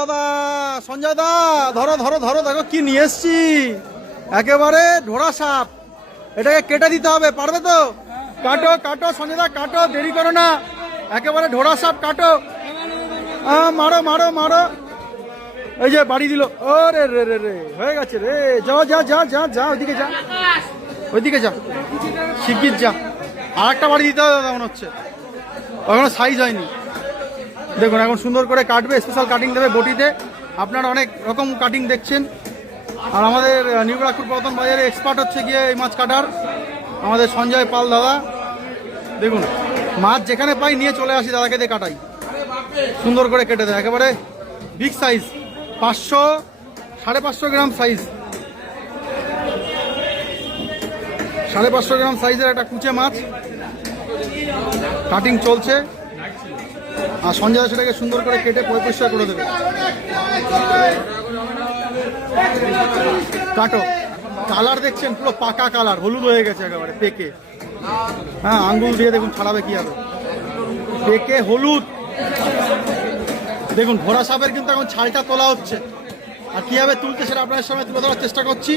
দাদা সঞ্জয় দা, ধরো ধরো ধরো, দেখো কি নিয়ে এসছি, একেবারে ঢোড়া সাপ। এটাকে কেটে দিতে হবে, পারবে তো? কাটো কাটো সঞ্জয় দা, কাটো, দেরি করো না, একেবারে ঢোড়া সাপ কাটো। মারো মারো মারো, এই যে বাড়ি দিল। ও রে রে রে রে, হয়ে গেছে রে। যা যা যা যা যা, ওইদিকে যা, ওইদিকে যা, শিগগির যা। আর একটা বাড়ি দিতে হবে দাদা, মনে হচ্ছে এখনো সাইজ হয়নি। দেখুন এখন সুন্দর করে কাটবে, স্পেশাল কাটিং দেবে বটিতে। আপনারা অনেক রকম কাটিং দেখছেন, আর আমাদের নিউ ব্যারাকপুর পুরাতন বাজারে এক্সপার্ট হচ্ছে গিয়ে এই মাছ কাটার আমাদের সঞ্জয় পাল দাদা। দেখুন মাছ যেখানে পাই নিয়ে চলে আসি, দাদাকে দিয়ে কাটাই, সুন্দর করে কেটে দেয়, একেবারে বিগ সাইজ, 500 550 গ্রাম সাইজ, 550 গ্রাম সাইজের একটা কুচে মাছ কাটিং চলছে। আর সঞ্জয় সেটাকে সুন্দর করে কেটে পরিষ্কার করে দেবে। কাটো, কালার দেখছেন পুরো পাকা কালার, হলুদ হয়ে গেছে একেবারে পেকে। হ্যাঁ আঙ্গুল দিয়ে দেখুন ছাড়াবে কি হবে, পেকে হলুদ। দেখুন ঘোড়া সাপের কিন্তু এখন ছালটা তোলা হচ্ছে, আর কিভাবে তুলতে সেটা আপনাদের সামনে তুলে ধরার চেষ্টা করছি।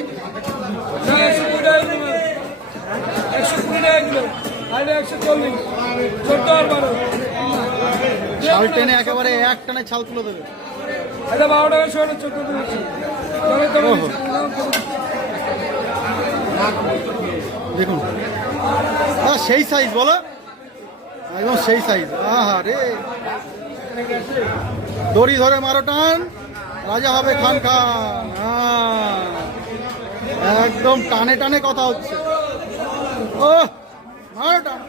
ছাল টেনে একেবারে এক টানে ছাল তুলে দেবে। দেখুন সেই সাইজ, বলো একদম সেই সাইজ। আহা রে, দড়ি ধরে মারো টান, রাজা হবে খান খান। একদম টানে টানে কথা হচ্ছে। ও মারো টান,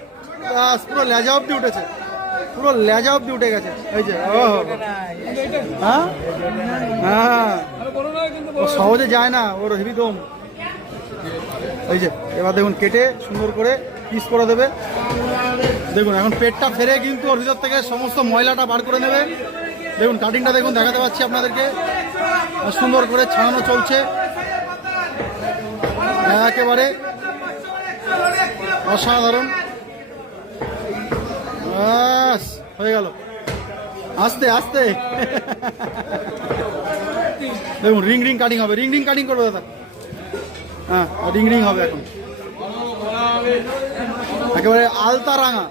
পুরো লেজা অব্দি উঠেছে, পুরো লেজা অব্দি উঠে গেছে। এই যে ও হ্যাঁ হ্যাঁ, ও সহজে যায় না, ওর হেভি দম। এই যে এবার দেখুন কেটে সুন্দর করে পিস করে দেবে। দেখুন এখন পেটটা ফেরে কিন্তু ওর ভিতর থেকে সমস্ত ময়লাটা বার করে নেবে। দেখুন কাটিংটা দেখুন, দেখাতে পাচ্ছি আপনাদেরকে, সুন্দর করে ছাড়ানো চলছে, একেবারে অসাধারণ। হয়ে গেল, আস্তে আস্তে। দেখুন রিং রিং কাটিং হবে, রিং রিং কাটিং করবে দাদা। হ্যাঁ রিং রিং হবে এখন, একেবারে আলতা রাঙা,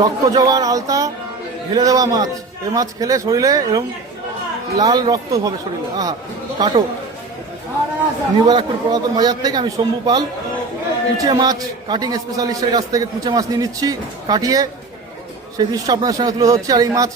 রক্ত জবার আলতা ঢেলে দেওয়া মাছ। এই মাছ খেলে শরীরে এরকম লাল রক্ত হবে শরীরে। আহা, কাটো। নিউ ব্যারাকপুর পুরাতন বাজার থেকে আমি শম্ভু পাল কুচে মাছ কাটিং স্পেশালিস্টের কাছ থেকে কুচে মাছ নিয়ে নিচ্ছি, কাটিয়ে সেই দৃশ্য আপনার সঙ্গে তুলে ধরছি। আর এই মাছ